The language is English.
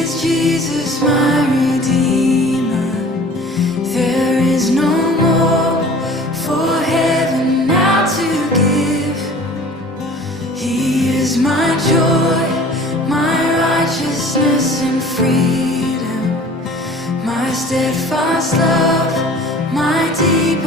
is Jesus, my Redeemer. There is no more for heaven now to give. He is my joy, my righteousness and freedom, my steadfast love, my deep